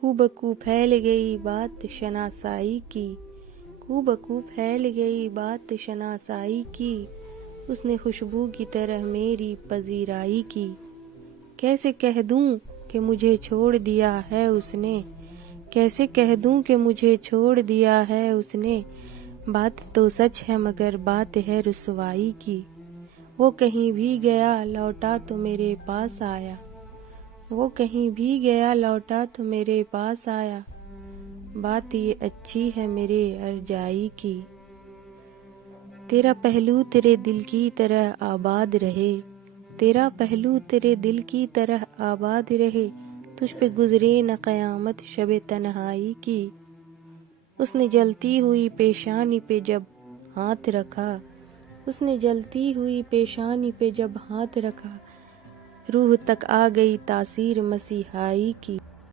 کو بکو پھیل گئی بات شناسائی کی، کو بکو پھیل گئی بات شناسائی کی، اس نے خوشبو کی طرح میری پذیرائی کی۔ کیسے کہہ دوں کہ مجھے چھوڑ دیا ہے اس نے، کیسے کہہ دوں کہ مجھے چھوڑ دیا ہے اس نے، بات تو سچ ہے مگر بات ہے رسوائی کی۔ وہ کہیں بھی گیا لوٹا تو میرے پاس آیا، وہ کہیں بھی گیا لوٹا تو میرے پاس آیا، بات یہ اچھی ہے میرے ارجائی کی۔ تیرا پہلو تیرے دل کی طرح آباد رہے، تیرا پہلو تیرے دل کی طرح آباد رہے، تجھ پہ گزرے نہ قیامت شب تنہائی کی۔ اس نے جلتی ہوئی پیشانی پہ جب ہاتھ رکھا، اس نے جلتی ہوئی پیشانی پہ جب ہاتھ رکھا، روح تک آ گئی تاثیر مسیحائی کی۔